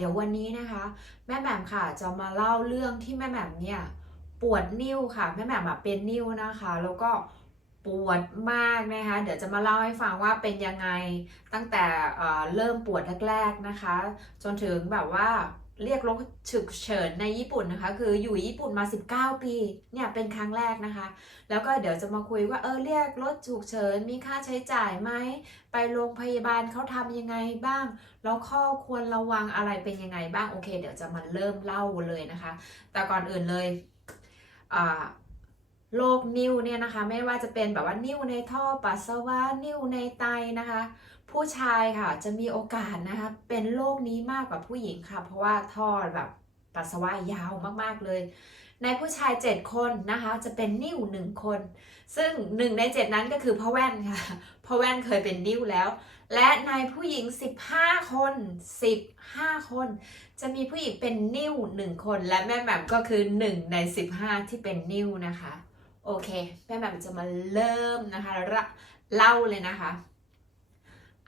เดี๋ยววันนี้นะคะ แม่แหม่มค่ะจะมาเล่าเรื่องที่แม่แหม่มเนี่ยปวดนิ้วค่ะแม่แหม่มเป็นนิ้วนะคะ แล้วก็ปวดมากนะคะ เดี๋ยวจะมาเล่าให้ฟังว่าเป็นยังไงตั้งแต่เอ่อเริ่มปวดแรกๆนะคะ จนถึงแบบว่า เรียกรถฉุกเฉินในญี่ปุ่นนะคะ คืออยู่ญี่ปุ่นมา 19 ปีเนี่ยเป็นครั้งแรกนะคะ แล้วก็เดี๋ยวจะมาคุยว่าเออเรียกรถฉุกเฉินมีค่าใช้จ่ายไหมไปโรงพยาบาลเขาทำยังไงบ้าง แล้วข้อควรระวังอะไรเป็นยังไงบ้างโอเค เดี๋ยวจะมาเริ่มเล่าเลยนะคะ แต่ก่อนอื่นเลยอ่าโรคนิ่วเนี่ยนะคะ ไม่ว่าจะเป็นแบบว่านิ่วในท่อปัสสาวะนิ่วในไตนะคะ ผู้ชายค่ะ จะมีโอกาสนะคะเป็นโรคนี้มากกว่าผู้หญิงค่ะ เพราะว่าท่อแบบปัสสาวะยาวมากๆเลย ในผู้ชาย 7 คนนะคะจะเป็นนิ่วหนึ่งคน ซึ่งหนึ่งใน 7 นั้นก็คือพ่อแว่นค่ะพ่อแว่นเคยเป็นนิ่วแล้ว และในผู้หญิง 15 คน 15 คน จะมีผู้หญิงเป็นนิ่ว1คน และแม่แหม่มก็คือ 1 ใน 15 ที่เป็นนิ่วนะคะ โอเค แม่แหม่มจะมาเริ่มนะคะละเล่าเลยนะคะ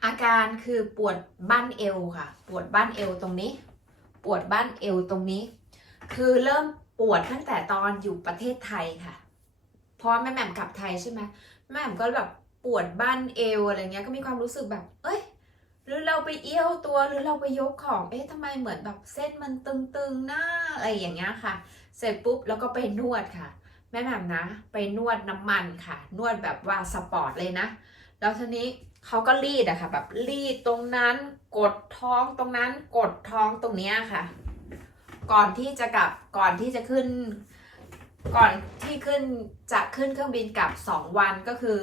อาการคือปวดบั้นเอวค่ะ ปวดบั้นเอวตรงนี้ ปวดบั้นเอวตรงนี้ คือเริ่มปวดตั้งแต่ตอนอยู่ประเทศไทยค่ะ เพราะแม่แหม่มกลับไทยใช่ไหมแม่แหม่มก็แบบปวดบั้นเอวอะไรเงี้ยก็มีความรู้สึกแบบ เอ้ย หรือเราไปเอี้ยวตัวหรือเราไปยกของ เอ๊ะทำไมเหมือนแบบเส้นมันตึงๆหน้าอะไรอย่างเงี้ยค่ะ เสร็จปุ๊บแล้วก็ไปนวดค่ะ แม่แหม่มนะ ไปนวดน้ำมันค่ะ นวดแบบว่าสปอร์ตเลยนะ แล้วทีนี้เขาก็รีดอะค่ะ แบบรีดตรงนั้น กดท้องตรงนั้น กดท้องตรงเนี้ยค่ะ ก่อนที่จะกลับก่อนที่จะขึ้น ก่อนที่ขึ้นจะขึ้นเครื่องบินกลับสองวันก็คือ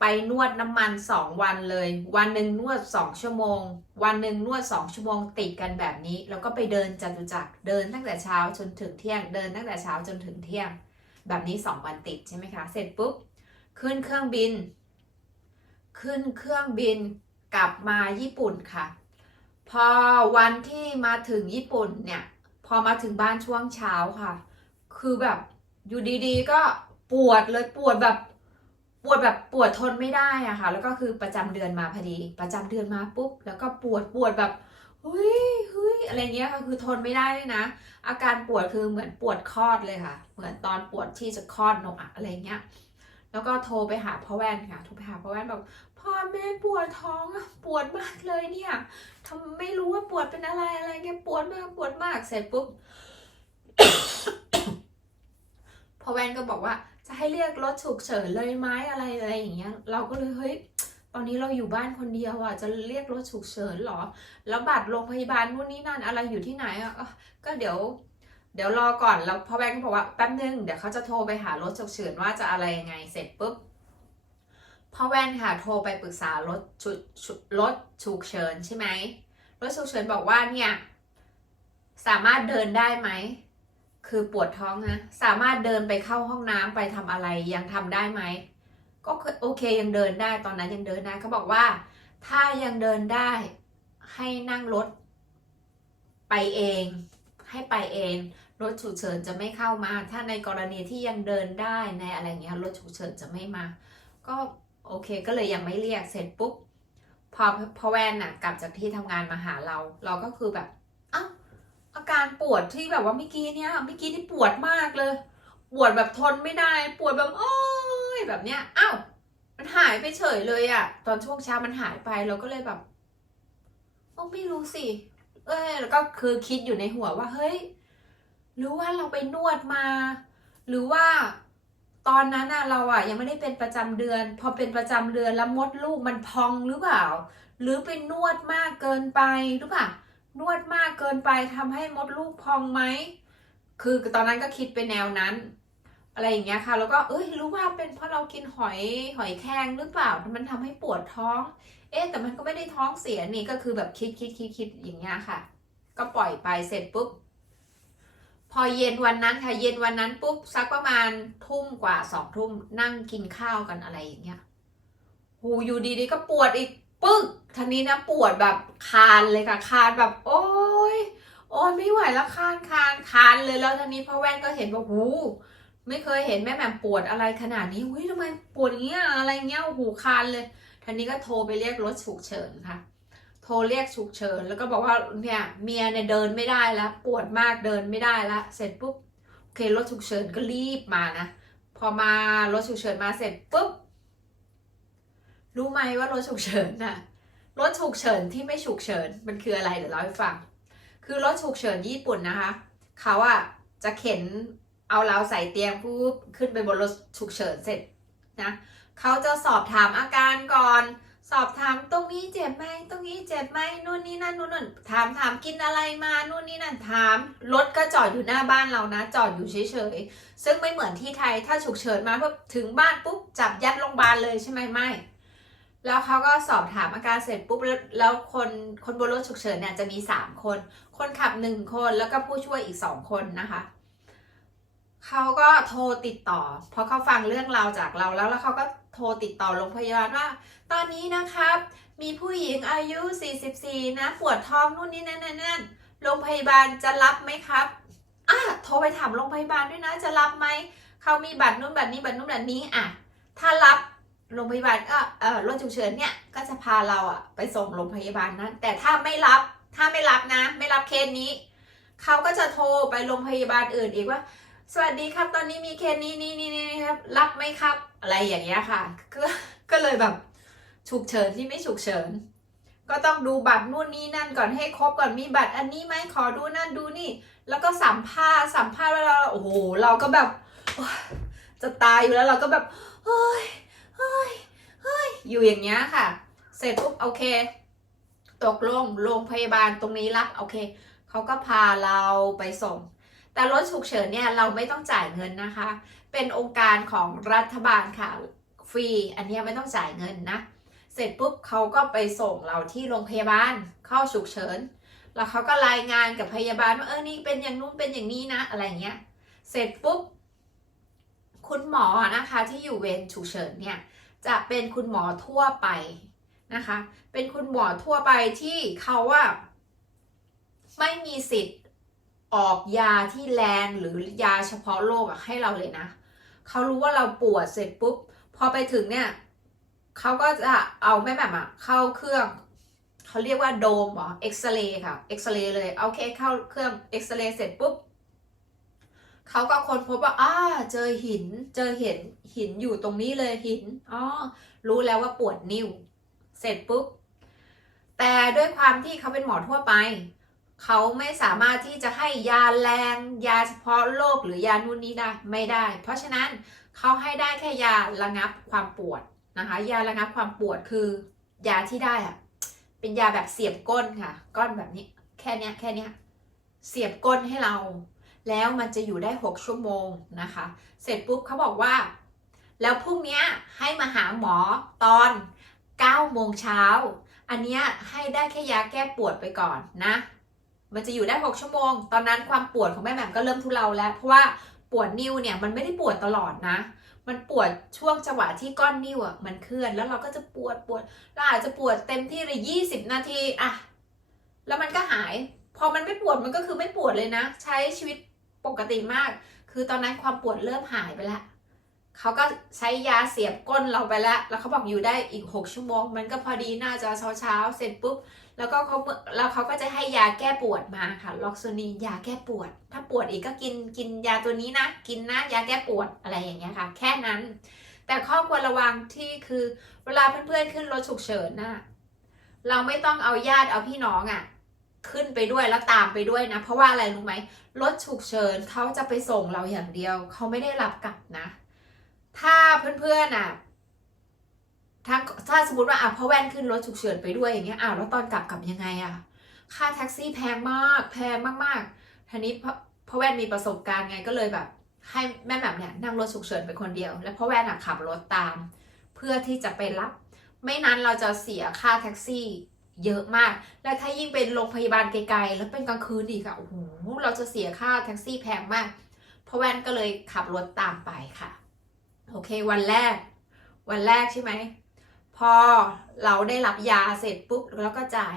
ไปนวดน้ำมันสองวันเลย วันหนึ่งนวดสองชั่วโมง วันหนึ่งนวดสองชั่วโมงติดกันแบบนี้ แล้วก็ไปเดินจตุจักรเดินตั้งแต่เช้าจนถึงเที่ยง เดินตั้งแต่เช้าจนถึงเที่ยง แบบนี้สองวันติดใช่ไหมคะ เสร็จปุ๊บขึ้นเครื่องบิน ขึ้นเครื่องบินกลับมาญี่ปุ่นค่ะ พอวันที่มาถึงญี่ปุ่นเนี่ย พอมาถึงบ้านช่วงเช้าค่ะ คือแบบอยู่ดีๆ ก็ปวดเลยปวดแบบปวดแบบปวดทนไม่ได้อะค่ะ แล้วก็คือประจำเดือนมาพอดี ประจำเดือนมาปุ๊บ แล้วก็ปวดปวดแบบเฮ้ยเฮ้ยอะไรเงี้ยค่ะคือทนไม่ได้เลยนะ อาการปวดคือเหมือนปวดคลอดเลยค่ะ เหมือนตอนปวดที่จะคลอดนกอะอะไรเงี้ย แล้วก็โทรไปหาพ่อแว่นค่ะ โทรไปหาพ่อแว่นบอกพ่อแม่ปวดท้องปวดมากเลยเนี่ยทำไม่รู้ว่าปวดเป็นอะไรอะไรเงี้ยปวดมากปวดมากเสร็จปุ๊บพ่อแว่นก็บอกว่าจะให้เรียกรถฉุกเฉินเลยไหมอะไรอะไรอย่างเงี้ย เราก็เลยเฮ้ยตอนนี้เราอยู่บ้านคนเดียวอะจะเรียกรถฉุกเฉินเหรอ แล้วบัตรโรงพยาบาลนู่นนี่นั่นอะไรอยู่ที่ไหนอะก็เดี๋ยว เดี๋ยวรอก่อนแล้วพ่อแว่นก็บอกว่าแป๊บนึงเดี๋ยวเขาจะโทรไปหารถฉุกเฉินว่าจะอะไรยังไงเสร็จปุ๊บพ่อแว่นค่ะโทรไปปรึกษารถฉุรถฉุกเฉินใช่ไหมรถฉุกเฉินบอกว่าเนี่ยสามารถเดินได้ไหมคือปวดท้องนะสามารถเดินไปเข้าห้องน้ำไปทำอะไรยังทำได้ไหมก็โอเคยังเดินได้ตอนนั้นยังเดินได้เขาบอกว่า ถ้ายังเดินได้ให้นั่งรถไปเอง ให้ไปเอง รถฉุกเฉินจะไม่เข้ามา ถ้าในกรณีที่ยังเดินได้ในอะไรเงี้ยรถฉุกเฉินจะไม่มา ก็โอเคก็เลยยังไม่เรียกเสร็จปุ๊บพอพอแวนน่ะกลับจากที่ทำงานมาหาเรา เราก็คือแบบอ้าอาการปวดที่แบบว่าเมื่อกี้เนี้ยเมื่อกี้ที่ปวดมากเลย ปวดแบบทนไม่ได้ ปวดแบบโอ้ยแบบเนี้ยอ้าวมันหายไปเฉยเลยอะตอนช่วงเช้ามันหายไปเราก็เลยแบบโอ้ไม่รู้สิ เอ้ยแล้วก็คือคิดอยู่ในหัวว่าเฮ้ย หรือว่าเราไปนวดมา หรือว่าตอนนั้นอะเราอะยังไม่ได้เป็นประจำเดือน พอเป็นประจำเดือนแล้วมดลูกมันพองหรือเปล่า หรือไปนวดมากเกินไปหรือเปล่านวดมากเกินไปทำให้มดลูกพองไหมคือตอนนั้นก็คิดไปแนวนั้น อะไรอย่างเงี้ยค่ะ แล้วก็เอ้ยรู้ว่าเป็นเพราะเรากินหอยหอยแครงหรือเปล่า มันทำให้ปวดท้อง เอ๊ะแต่มันก็ไม่ได้ท้องเสียนี่ก็คือแบบคิดคิดคิดคิดอย่างเงี้ยค่ะ ก็ปล่อยไปเสร็จปุ๊บ พอเย็นวันนั้นค่ะเย็นวันนั้นปุ๊บสักประมาณทุ่มกว่าสองทุ่มนั่งกินข้าวกันอะไรอย่างเงี้ยหูอยู่ดีๆก็ปวดอีกปึ๊กทีนี้นะปวดแบบคานเลยค่ะคานแบบ โอ้ยโอ้ยไม่ไหวแล้วคานคานคานเลยแล้วทีนี้พ่อแว่นก็เห็นว่าหูไม่เคยเห็นแม่แหม่มปวดอะไรขนาดนี้หุ้ยทำไมปวดเงี้ยอะไรเงี้ยโอ้โหคานเลยทีนี้ก็โทรไปเรียกรถฉุกเฉินค่ะ โทรเรียกฉุกเฉิน แล้วก็บอกว่าเนี่ยเมียเนี่ยเดินไม่ได้แล้ว ปวดมากเดินไม่ได้แล้ว เสร็จปุ๊บโอเครถฉุกเฉินก็รีบมานะ พอมารถฉุกเฉินมาเสร็จปุ๊บรู้ไหมว่ารถฉุกเฉินน่ะรถฉุกเฉินที่ไม่ฉุกเฉินมันคืออะไรเดี๋ยวเล่าให้ฟัง คือรถฉุกเฉินญี่ปุ่นนะคะเขาอะจะเข็นเอาเราใส่เตียงปุ๊บขึ้นไปบนรถฉุกเฉินเสร็จนะเขาจะสอบถามอาการก่อน สอบถามตรงนี้เจ็บไหมตรงนี้เจ็บไหมนู่นนี่นั่นนู่นนั่นถามถามกินอะไรมานู่นนี่นั่นถามรถก็จอดอยู่หน้าบ้านเรานะ จอดอยู่เฉยๆซึ่งไม่เหมือนที่ไทยถ้าฉุกเฉินมาปุ๊บถึงบ้านปุ๊บจับยัดโรงพยาบาลเลยใช่ไหมไม่ แล้วเขาก็สอบถามอาการเสร็จปุ๊บแล้วแล้วคนคนบนรถฉุกเฉินเนี่ยจะมีสามคน คนขับหนึ่งคนแล้วก็ผู้ช่วยอีกสองคนนะคะเขาก็โทรติดต่อ เพราะเขาฟังเรื่องราวจากเราแล้วแล้วเขาก็ โทรติดต่อโรงพยาบาลว่า ตอนนี้นะครับ มีผู้หญิงอายุ 44 นะปวดท้องนู่นนี่นั่นนั่นโรงพยาบาลจะรับไหมครับอะโทรไปถามโรงพยาบาลด้วยนะจะรับไหมเขามีบัตรนู่นบัตรนี้บัตรนู่นบัตรนี้อะถ้ารับโรงพยาบาลก็เออรถฉุกเฉินเนี่ยก็จะพาเราอะไปส่งโรงพยาบาลนั้น แต่ถ้าไม่รับถ้าไม่รับนะ ไม่รับเคสนี้เขาก็จะโทรไปโรงพยาบาลอื่นอีกว่า สวัสดีครับ ตอนนี้มีเคสนี้นี่นี่นี่ครับ รับไหมครับ อะไรอย่างเงี้ยค่ะ ก็ก็เลยแบบฉุกเฉินที่ไม่ฉุกเฉิน ก็ต้องดูบัตรนู่นนี่นั่นก่อนให้ครบก่อนมีบัตรอันนี้ไหมขอดูนั่นดูนี่ แล้วก็สัมภาษณ์สัมภาษณ์แล้วเราโอ้โหเราก็แบบจะตายอยู่แล้วเราก็แบบเฮ้ยเฮ้ยเฮ้ยอยู่อย่างเงี้ยค่ะ เสร็จปุ๊บโอเค ตกลงโรงพยาบาลตรงนี้รับโอเคเขาก็พาเราไปส่ง แต่รถฉุกเฉินเนี่ยเราไม่ต้องจ่ายเงินนะคะ เป็นองค์การของรัฐบาลค่ะฟรี อันนี้ไม่ต้องจ่ายเงินนะ เสร็จปุ๊บเขาก็ไปส่งเราที่โรงพยาบาลเข้าฉุกเฉิน แล้วเขาก็รายงานกับพยาบาลว่าเออนี่เป็นอย่างนู้นเป็นอย่างนี้นะอะไรเงี้ย เสร็จปุ๊บคุณหมอนะคะที่อยู่เวรฉุกเฉินเนี่ยจะเป็นคุณหมอทั่วไปนะคะ เป็นคุณหมอทั่วไปที่เขาว่าไม่มีสิทธิ์ออกยาที่แรงหรือยาเฉพาะโรคให้เราเลยนะ เขารู้ว่าเราปวดเสร็จปุ๊บ พอไปถึงเนี่ยเขาก็จะเอาแม่แบบอะเข้าเครื่องเขาเรียกว่าโดมหรอเอ็กซเรย์ค่ะเอ็กซเรย์เลยโอเคเข้าเครื่องเอ็กซเรย์เสร็จปุ๊บเขาก็ค้นพบว่าอ้าเจอหิน เจอเห็นหินอยู่ตรงนี้เลยหินอ๋อรู้แล้วว่าปวดนิ้ว เสร็จปุ๊บแต่ด้วยความที่เขาเป็นหมอทั่วไป เขาไม่สามารถที่จะให้ยาแรงยาเฉพาะโรคหรือยานู่นนี้ได้ไม่ได้ เพราะฉะนั้นเขาให้ได้แค่ยาระงับความปวดนะคะ ยาระงับความปวดคือยาที่ได้อะเป็นยาแบบเสียบก้นค่ะ ก้อนแบบนี้แค่นี้แค่นี้เสียบก้นให้เรา แล้วมันจะอยู่ได้ 6 ชั่วโมงนะคะ เสร็จปุ๊บเขาบอกว่า แล้วพรุ่งนี้ให้มาหาหมอตอน9โมงเช้าอันนี้ให้ได้แค่ยาแก้ปวดไปก่อนนะ มันจะอยู่ได้ 6 ชั่วโมง ตอนนั้นความปวดของแม่แหม่มก็เริ่มทุเลาแล้ว เพราะว่าปวดนิ้วเนี่ยมันไม่ได้ปวดตลอดนะ มันปวดช่วงจังหวะที่ก้อนนิ้วอะมันเคลื่อน แล้วเราก็จะปวดปวดเราอาจจะปวดเต็มที่เลยยี่สิบนาทีอะแล้วมันก็หาย พอมันไม่ปวดมันก็คือไม่ปวดเลยนะ ใช้ชีวิตปกติมาก คือตอนนั้นความปวดเริ่มหายไปแล้ว เขาก็ใช้ยาเสียบก้นเราไปแล้ว แล้วเขาบอกอยู่ได้อีก 6 ชั่วโมง มันก็พอดีน่าจะเช้าเช้าเสร็จปุ๊บ แล้วก็เขาแล้วเขาก็จะให้ยาแก้ปวดมาค่ะ ล็อกโซนียาแก้ปวด ถ้าปวดอีกก็กินกินยาตัวนี้นะ กินนะยาแก้ปวดอะไรอย่างเงี้ยค่ะ แค่นั้น แต่ข้อควรระวังที่คือเวลาเพื่อนๆขึ้นรถฉุกเฉินน่ะเราไม่ต้องเอาญาติเอาพี่น้องอะ่ะขึ้นไปด้วยแล้วตามไปด้วยนะ เพราะว่าอะไรรู้ไหมรถฉุกเฉินเขาจะไปส่งเราอย่างเดียว เขาไม่ได้รับกลับนะ ถ้าเพื่อนๆอะถ้าถ้าสมมติว่าอะพ่อแว่นขึ้นรถฉุกเฉินไปด้วยอย่างเงี้ยอ้าวแล้วตอนกลับกลับยังไงอะ ค่าแท็กซี่แพงมากแพงมากๆทีนี้พ่อพอแว่นมีประสบการณ์ไงก็เลยแบบ ให้แม่แบบเนี่ยนั่งรถฉุกเฉินไปคนเดียว แล้วพ่อแว่นอะขับรถตาม เพื่อที่จะไปรับ ไม่นั้นเราจะเสียค่าแท็กซี่เยอะมาก และถ้ายิ่งเป็นโรงพยาบาลไกลๆ แล้วเป็นกลางคืนอีกอะโอ้โห เราจะเสียค่าแท็กซี่แพงมากพราะแว่นก็เลยขับรถตามไปค่ะ โอเค วันแรก วันแรกใช่ไหม พอเราได้รับยาเสร็จปุ๊บแล้วก็จ่าย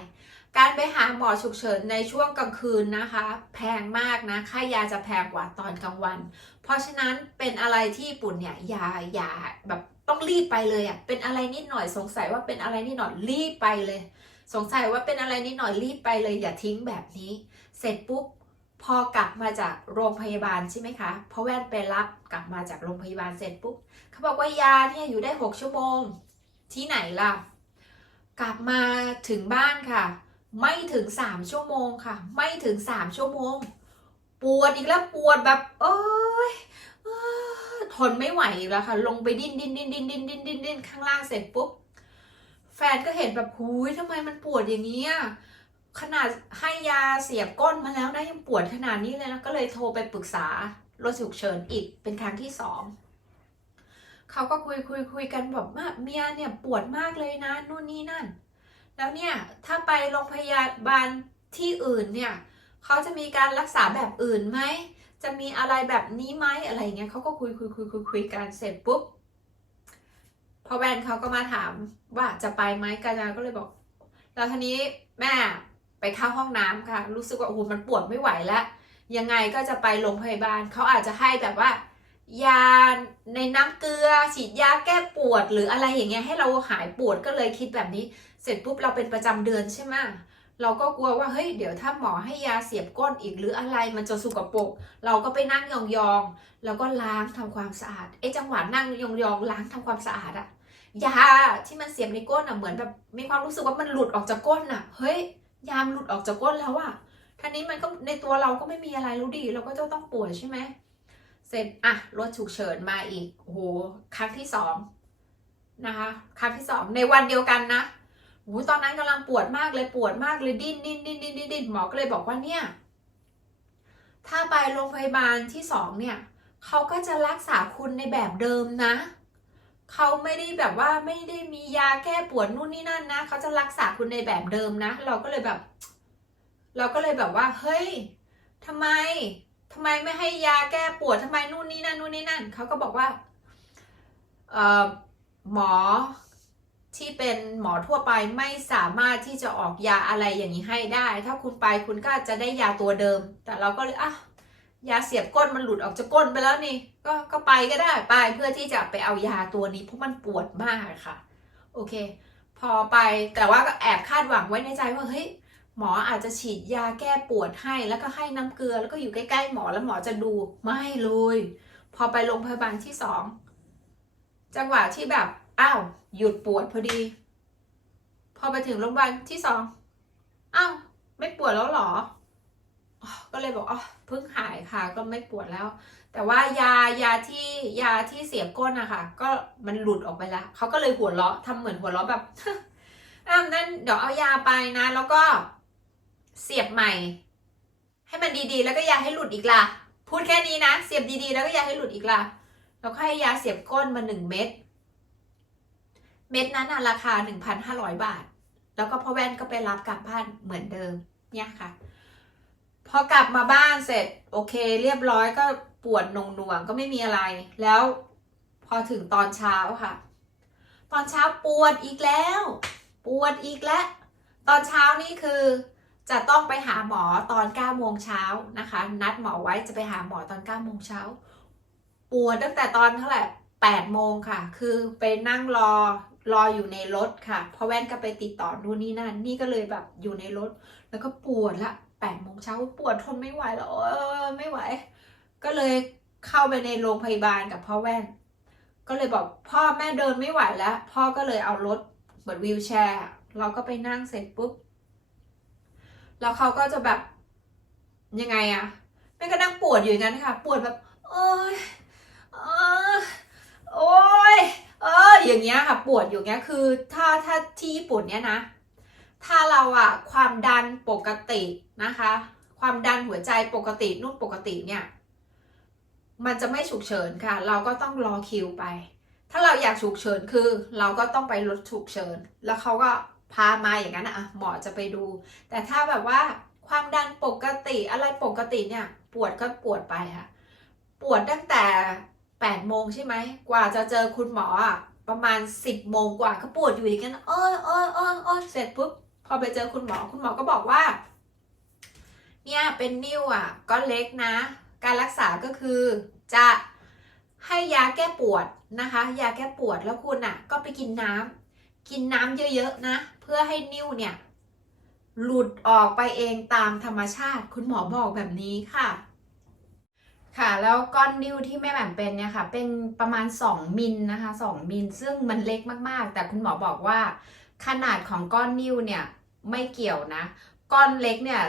การไปหาหมอฉุกเฉินในช่วงกลางคืนนะคะ แพงมากนะ ค่ายาจะแพงกว่าตอนกลางวัน เพราะฉะนั้นเป็นอะไรที่ญี่ปุ่นเนี่ยยายาแบบต้องรีบไปเลยอะ่ะ เป็นอะไรนิดหน่อยสงสัยว่าเป็นอะไรนิดหน่อยรีบไปเลย สงสัยว่าเป็นอะไรนิดหน่อยรีบไปเลยอย่าทิ้งแบบนี้ เสร็จปุ๊บ พอกลับมาจากโรงพยาบาลใช่ไหมคะพอแว่นไปรับกลับมาจากโรงพยาบาลเสร็จปุ๊บเขาบอกว่ายาเนี่ยอยู่ได้ 6 ชั่วโมง ที่ไหนล่ะ กลับมาถึงบ้านค่ะ ไม่ถึง 3 ชั่วโมงค่ะ ไม่ถึง 3 ชั่วโมง ปวดอีกแล้วปวดแบบเอ้ยทนไม่ไหวอีกแล้วค่ะ ลงไปดิ้นดิ้นดิ้นดิ้นดิ้นดิ้นดิ้นข้างล่างเสร็จปุ๊บแฟนก็เห็นแบบหูยทำไมมันปวดอย่างนี้อ่ ขนาดให้ยาเสียบก้นมาแล้วนะยังปวดขนาดนี้เลยนะก็เลยโทรไปปรึกษารถฉุกเฉินอีกเป็นครั้งที่สองเขาก็คุยคุยคุยกันแบบว่าเมียเนี่ยปวดมากเลยนะนู่นนี่นั่น แล้วเนี่ยถ้าไปโรงพยาบาลที่อื่นเนี่ยเขาจะมีการรักษาแบบอื่นไหมจะมีอะไรแบบนี้ไหมอะไรเงี้ยเขาก็คุยคุยคุยคุยคุยกันเสร็จปุ๊บพอแวนเขาก็มาถามว่าจะไปไหมกาญาก็เลยบอก แล้วทีนี้แม่ ไปเข้าห้องน้ำค่ะ รู้สึกว่าโอ้โหมันปวดไม่ไหวแล้ว ยังไงก็จะไปโรงพยาบาลเขาอาจจะให้แบบว่า ยาในน้ำเกลือ ฉีดยาแก้ปวดหรืออะไรอย่างเงี้ยให้เราหายปวดก็เลยคิดแบบนี้ เสร็จปุ๊บเราเป็นประจำเดือนใช่ไหมเราก็กลัวว่าเฮ้ยเดี๋ยวถ้าหมอให้ยาเสียบก้นอีกหรืออะไรมันจะสุกปรกเราก็ไปนั่งยองๆแล้วก็ล้างทำความสะอาดไอ้จังหวะนั่งยองๆล้างทำความสะอาดอะยาที่มันเสียบในก้นอะเหมือนแบบมีความรู้สึกว่ามันหลุดออกจากก้นอะเฮ้ย ยามหลุดออกจากก้นแล้วอะท่านี้มันก็ในตัวเราก็ไม่มีอะไรรู้ดี เราก็จะต้องป่วยใช่ไหมเสร็จอะรถฉุกเฉินมาอีกโอ้โหครั้งที่สองนะคะครั้งที่สองในวันเดียวกันนะโอ้ตอนนั้นกำลังปวดมากเลยปวดมากเลยดิ้นดิ้นดิ้นดิ้นดิ้นดิ้นหมอก็เลยบอกว่าเนี่ย ถ้าไปโรงพยาบาลที่สองเนี่ยเขาก็จะรักษาคุณในแบบเดิมนะ เขาไม่ได้แบบว่าไม่ได้มียาแก้ปวดนู่นนี่นั่นนะเขาจะรักษาคุณในแบบเดิมนะ เราก็เลยแบบ เราก็เลยแบบว่า เฮ้ยทำไมทำไมไม่ให้ยาแก้ปวดทำไมนู่นนี่นั่นนู่นนี่นั่นเขาก็บอกว่าเออหมอที่เป็นหมอทั่วไปไม่สามารถที่จะออกยาอะไรอย่างนี้ให้ได้ ถ้าคุณไปคุณก็จะได้ยาตัวเดิม แต่เราก็เลยอะ ยาเสียบก้นมันหลุดออกจากก้นไปแล้วนี่ ก็ก็ไปก็ได้ไปเพื่อที่จะไปเอายาตัวนี้เพราะมันปวดมากค่ะ โอเค พอไปแต่ว่าก็แอบคาดหวังไว้ในใจว่าเฮ้ยหมออาจจะฉีดยาแก้ปวดให้แล้วก็ให้น้ำเกลือแล้วก็อยู่ใกล้ๆหมอแล้วหมอจะดูไม่เลยพอไปโรงพยาบาลที่สองจังหวะที่แบบอ้าวหยุดปวดพอดี พอไปถึงโรงพยาบาลที่สองอ้าวไม่ปวดแล้วหรออ๋อก็เลยบอกอ๋อ เพิ่งหายค่ะ ก็ไม่ปวดแล้ว แต่ว่ายายาที่ยาที่เสียบก้นอะค่ะ ก็มันหลุดออกไปแล้วเขาก็เลยหัวเราะทำเหมือนหัวเราะแบบอ้าวนั่นเดี๋ยวเอายาไปนะ แล้วก็เสียบใหม่ ให้มันดีๆ แล้วก็ยาให้หลุดอีกล่ะ พูดแค่นี้นะ เสียบดีๆ แล้วก็ยาให้หลุดอีกล่ะ แล้วก็ให้ยาเสียบก้นมาหนึ่งเม็ดเม็ดนั้นน่ะราคา 1,500 บาท แล้วก็พ่อแว่นก็ไปรับกลับบ้านเหมือนเดิมเนี่ยค่ะ พอกลับมาบ้านเสร็จ โอเค เรียบร้อยก็ปวดหน่วงก็ไม่มีอะไร แล้วพอถึงตอนเช้าค่ะ ตอนเช้าปวดอีกแล้ว ปวดอีกแล้ว ตอนเช้านี่คือจะต้องไปหาหมอตอน9โมงเช้านะคะ นัดหมอไว้จะไปหาหมอตอน9โมงเช้า ปวดตั้งแต่ตอนเท่าไหร่8โมงค่ะ คือไปนั่งรอรออยู่ในรถค่ะ เพราะแว่นก็ไปติดต่อนู่นนี่นั่น นี่ก็เลยแบบอยู่ในรถ แล้วก็ปวดละ 8โมงเช้าปวดทนไม่ไหวแล้วเออไม่ไหว ก็เลยเข้าไปในโรงพยาบาลกับพ่อแว่น ก็เลยบอกพ่อแม่เดินไม่ไหวแล้ว พ่อก็เลยเอารถเหมือนวีลแชร์ เราก็ไปนั่งเสร็จปุ๊บ แล้วเขาก็จะแบบยังไงอะแม่ก็นั่งปวดอยู่อย่างนั้นค่ะ ปวดแบบโอ้ยเออโอ้ยเอออย่างเงี้ยค่ะ ปวดอยู่เงี้ยคือ ถ้าถ้าที่ญี่ปุ่นเนี้ยนะ ถ้าเราอะความดันปกตินะคะ ความดันหัวใจปกตินุ่นปกติเนี่ย มันจะไม่ฉุกเฉินค่ะ เราก็ต้องรอคิวไป ถ้าเราอยากฉุกเฉินคือ เราก็ต้องไปรถฉุกเฉิน แล้วเขาก็พามาอย่างนั้นอะหมอจะไปดู แต่ถ้าแบบว่าความดันปกติอะไรปกติเนี่ย ปวดก็ปวดไปค่ะ ปวดตั้งแต่8โมงใช่ไหม กว่าจะเจอคุณหมออะประมาณ 10โมงกว่าก็ปวดอยู่อย่างนั้นเอ้ยเอ้ยเอ้ยเอ้ยเสร็จปุ๊บ พอไปเจอคุณหมอคุณหมอก็บอกว่า เนี่ยเป็นนิ่วอะก็เล็กนะ การรักษาก็คือจะให้ยาแก้ปวดนะคะ ยาแก้ปวดแล้วคุณอะ ก็ไปกินน้ำกินน้ำเยอะๆนะ เพื่อให้นิ่วเนี่ย หลุดออกไปเองตามธรรมชาติ คุณหมอบอกแบบนี้ค่ะ ค่ะแล้วก้อนนิ้วที่แม่แหม่มเป็นเนี่ยค่ะ เป็นประมาณ 2มิลนะคะ 2มิลซึ่งมันเล็กมากๆ แต่คุณหมอบอกว่า ขนาดของก้อนนิ้วเนี่ยไม่เกี่ยวนะ ก้อนเล็กเนี่ย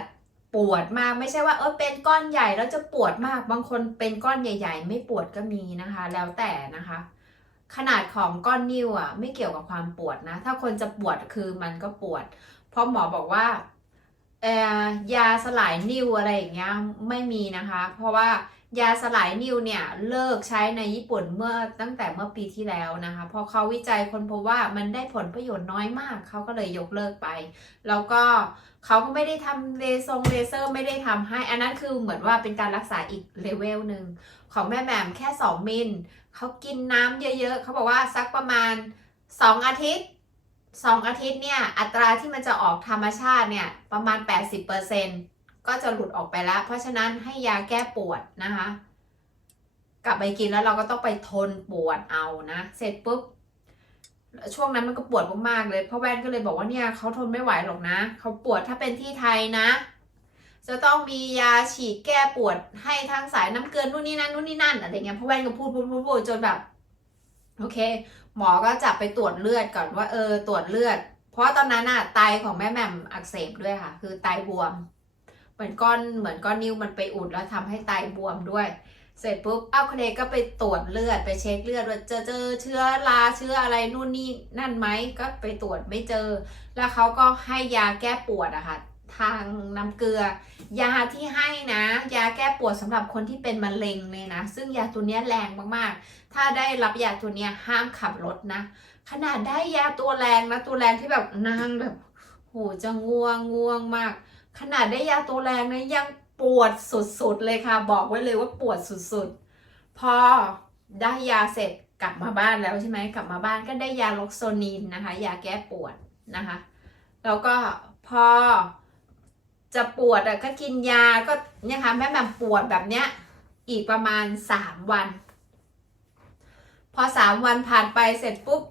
ปวดมากไม่ใช่ว่าเออเป็นก้อนใหญ่แล้วจะปวดมากบางคนเป็นก้อนใหญ่ ๆ ไม่ปวดก็มีนะคะ แล้วแต่นะคะ ขนาดของก้อนนิ้วอะ ไม่เกี่ยวกับความปวดนะ ถ้าคนจะปวดคือมันก็ปวด เพราะหมอบอกว่าเอ่อยาสลายนิ้วอะไรอย่างเงี้ยไม่มีนะคะ เพราะว่า ยาสลายนิวเนี่ยเลิกใช้ในญี่ปุ่นเมื่อตั้งแต่เมื่อปีที่แล้วนะคะพอเขาวิจัยคนพบว่ามันได้ผลประโยชน์น้อยมาก เขาก็เลยยกเลิกไป แล้วก็เขาก็ไม่ได้ทำเลซงเลเซอร์ไม่ได้ทำให้ อันนั้นคือเหมือนว่าเป็นการรักษาอีกเลเวลหนึ่งของแม่แหม่มแค่ 2 มิลเขากินน้ำเยอะๆ เขาบอกว่าสักประมาณ 2 อาทิตย์2อาทิตย์เนี่ยอัตราที่มันจะออกธรรมชาติเนี่ยประมาณ 80% ก็จะหลุดออกไปแล้ว เพราะฉะนั้นให้ยาแก้ปวดนะคะ กลับไปกินแล้วเราก็ต้องไปทนปวดเอานะ เสร็จปุ๊บช่วงนั้นมันก็ปวดมากๆเลยพ่อแว่นก็เลยบอกว่าเนี่ยเขาทนไม่ไหวหรอกนะเขาปวดถ้าเป็นที่ไทยนะ จะต้องมียาฉีดแก้ปวดให้ทางสายน้ำเกลือนู่นนี่นั่นนู่นนี่นั่นอะไรเงี้ยพ่อแว่นก็พูดพูดพูดพูดจนแบบโอเค หมอก็จับไปตรวจเลือดก่อนว่าเออตรวจเลือด เพราะตอนนั้นอะไตของแม่แหม่มอักเสบด้วยค่ะ คือไตบวม เหมือนก้อนเหมือนก้อนนิ้วมันไปอุดแล้วทำให้ไตบวมด้วย เสร็จปุ๊บอ้าวคเนก็ไปตรวจเลือดไปเช็คเลือดว่าเจอเจอเชื้อราเชื้ออะไรนู่นนี่นั่นไหมก็ไปตรวจไม่เจอ แล้วเขาก็ให้ยาแก้ปวดอะค่ะทางน้ำเกลือ ยาที่ให้นะ ยาแก้ปวดสำหรับคนที่เป็นมะเร็งเลยนะ ซึ่งยาตัวนี้แรงมากๆ ถ้าได้รับยาตัวนี้ห้ามขับรถนะ ขนาดได้ยาตัวแรงนะตัวแรงที่แบบนางแบบโหจะง่วงง่วงมาก ขนาดได้ยาตัวแรงนะยังปวดสุดๆเลยค่ะ บอกไว้เลยว่าปวดสุดๆ พอได้ยาเสร็จกลับมาบ้านแล้วใช่ไหมกลับมาบ้านก็ได้ยาล็อกโซนินนะคะ ยาแก้ปวดนะคะ แล้วก็พอจะปวดอะก็กินยาก็เนี่ยค่ะแม่แบบปวดแบบเนี้ยอีกประมาณสามวัน พอสามวันผ่านไปเสร็จปุ๊บ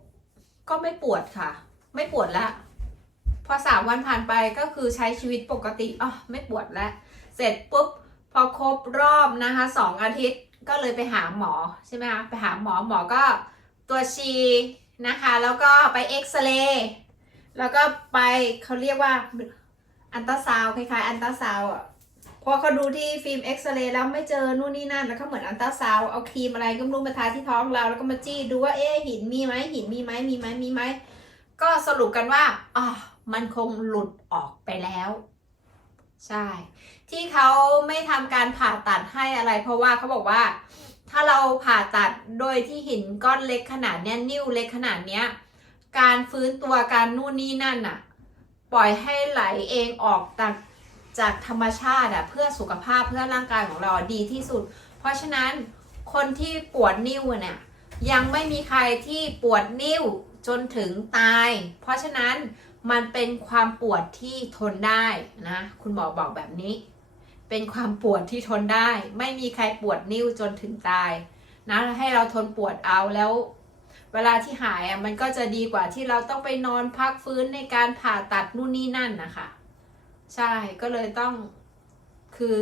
ก็ไม่ปวดค่ะ ไม่ปวดแล้ว พอสามวันผ่านไปก็คือใช้ชีวิตปกติอ๋อไม่ปวดแล้ว เสร็จปุ๊บพอครบรอบนะคะสองอาทิตย์ก็เลยไปหาหมอใช่ไหมคะไปหาหมอหมอก็ตัวชีนะคะ แล้วก็ไปเอ็กซเรย์แล้วก็ไปเขาเรียกว่าอันตราซาวคล้ายๆ อันตราซาวอะพอเขาดูที่ฟิล์มเอ็กซเรย์แล้วไม่เจอนู่นนี่นั่นแล้วก็เหมือนอันตราซาวเอาครีมอะไรก็ไม่รู้มาทาที่ท้องเราแล้วก็มาจี้ดูว่าเอ๊หินมีไหมหินมีไหมมีไหมมีไหมก็สรุปกันว่าอ๋อ มันคงหลุดออกไปแล้ว ใช่ ที่เขาไม่ทำการผ่าตัดให้อะไร เพราะว่าเขาบอกว่า ถ้าเราผ่าตัดโดยที่หินก้อนเล็กขนาดเนี้ยนิ้วเล็กขนาดเนี้ย การฟื้นตัวการนู่นนี่นั่นน่ะปล่อยให้ไหลเองออกจากจากธรรมชาติอะเพื่อสุขภาพเพื่อร่างกายของเราดีที่สุด เพราะฉะนั้นคนที่ปวดนิ้วเนี่ยยังไม่มีใครที่ปวดนิ้วจนถึงตาย เพราะฉะนั้น มันเป็นความปวดที่ทนได้นะ คุณหมอบอกแบบนี้ เป็นความปวดที่ทนได้ ไม่มีใครปวดนิ้วจนถึงตายนะให้เราทนปวดเอาแล้ว เวลาที่หายอะมันก็จะดีกว่าที่เราต้องไปนอนพักฟื้นในการผ่าตัดนู่นนี่นั่นนะคะ ใช่ก็เลยต้องคือ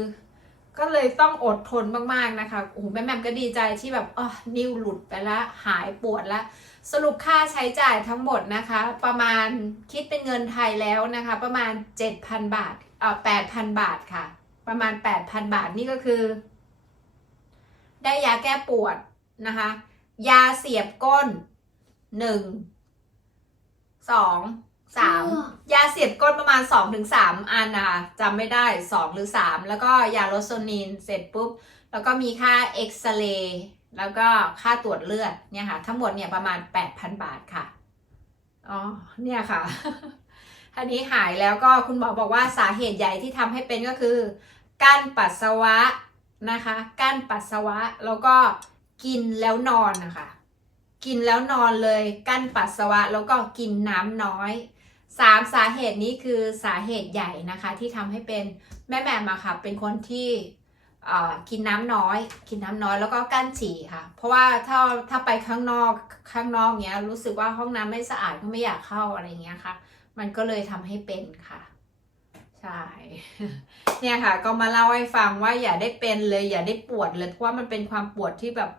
ก็เลยต้องอดทนมากๆนะคะโอ้โหแม่แม่ก็ดีใจที่แบบอ๋อนิ้วหลุดไปแล้วหายปวดแล้วสรุปค่าใช้จ่ายทั้งหมดนะคะ ประมาณคิดเป็นเงินไทยแล้วนะคะ ประมาณ 7,000 บาทเอ่อ8,000 บาทค่ะ ประมาณ 8,000 บาทนี่ก็คือ ได้ยาแก้ปวดนะคะ ยาเสียบก้นหนึ่ง สองสามยาเสียบก้นประมาณสองถึงสามอันนะคะจำไม่ได้สองหรือสามแล้วก็ยาโลโซนินเสร็จปุ๊บ แล้วก็มีค่าเอ็กซเรย์แล้วก็ค่าตรวจเลือดเนี่ยค่ะ ทั้งหมดเนี่ยประมาณ8,000บาทค่ะอ๋อเนี่ยค่ะทีนี้หายแล้วก็คุณหมอบอกว่าสาเหตุใหญ่ที่ทำให้เป็นก็คือกั้นปัสสาวะนะคะกั้นปัสสาวะแล้วก็กินแล้วนอนนะคะ กินแล้วนอนเลย กั้นปัสสาวะแล้วก็กินน้ำน้อย สามสาเหตุนี้คือสาเหตุใหญ่นะคะที่ทำให้เป็นแม่แม่มอะค่ะเป็นคนที่กินน้ำน้อย กินน้ำน้อยแล้วก็กั้นฉี่ค่ะ เพราะว่าถ้าถ้าไปข้างนอกข้างนอกเนี้ยรู้สึกว่าห้องน้ำไม่สะอาดก็ไม่อยากเข้าอะไรเงี้ยค่ะ มันก็เลยทำให้เป็นค่ะ ใช่ เนี่ยค่ะ ก็มาเล่าให้ฟังว่าอย่าได้เป็นเลย อย่าได้ปวดเลยเพราะว่ามันเป็นความปวดที่แบบ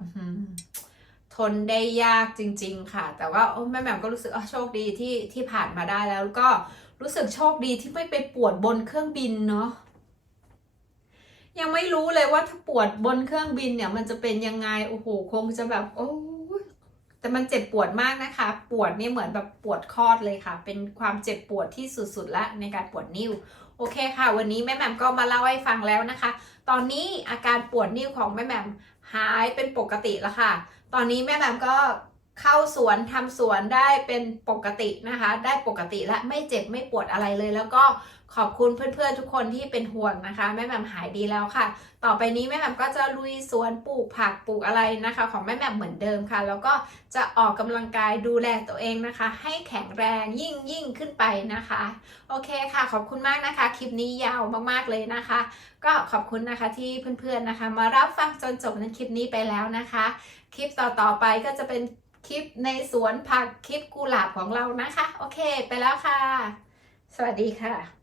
ทนได้ยากจริง ๆ ค่ะ แต่ว่าแม่แหม่มก็รู้สึกโชคดีที่ที่ผ่านมาได้แล้วก็รู้สึกโชคดีที่ไม่ไปปวดบนเครื่องบินเนาะยังไม่รู้เลยว่าถ้าปวดบนเครื่องบินเนี่ย มันจะเป็นยังไงโอ้โหคงจะแบบโอ้แต่มันเจ็บปวดมากนะคะ ปวดนี่เหมือนแบบปวดคลอดเลยค่ะ เป็นความเจ็บปวดที่สุดๆละในการปวดนิ้วโอเคค่ะ วันนี้แม่แหม่มก็มาเล่าให้ฟังแล้วนะคะ ตอนนี้อาการปวดนิ้วของแม่แหม่ม หายเป็นปกติแล้วค่ะ ตอนนี้แม่แบมก็ เข้าสวนทำสวนได้เป็นปกตินะคะ ได้ปกติและไม่เจ็บไม่ปวดอะไรเลย แล้วก็ขอบคุณเพื่อนๆทุกคนที่เป็นห่วงนะคะแม่แหม่มหายดีแล้วค่ะ ต่อไปนี้แม่แหม่มก็จะลุยสวนปลูกผักปลูกอะไรนะคะ ของแม่แหม่มเหมือนเดิมค่ะ แล้วก็จะออกกำลังกายดูแลตัวเองนะคะ ให้แข็งแรงยิ่งยิ่งขึ้นไปนะคะ โอเคค่ะ ขอบคุณมากนะคะ คลิปนี้ยาวมากๆเลยนะคะ ก็ขอบคุณนะคะที่เพื่อนๆนะคะ มารับฟังจนจบในคลิปนี้ไปแล้วนะคะ คลิปต่อๆไปก็จะเป็น คลิปในสวนผักคลิปกุหลาบของเรานะคะ โอเค ไปแล้วค่ะ สวัสดีค่ะ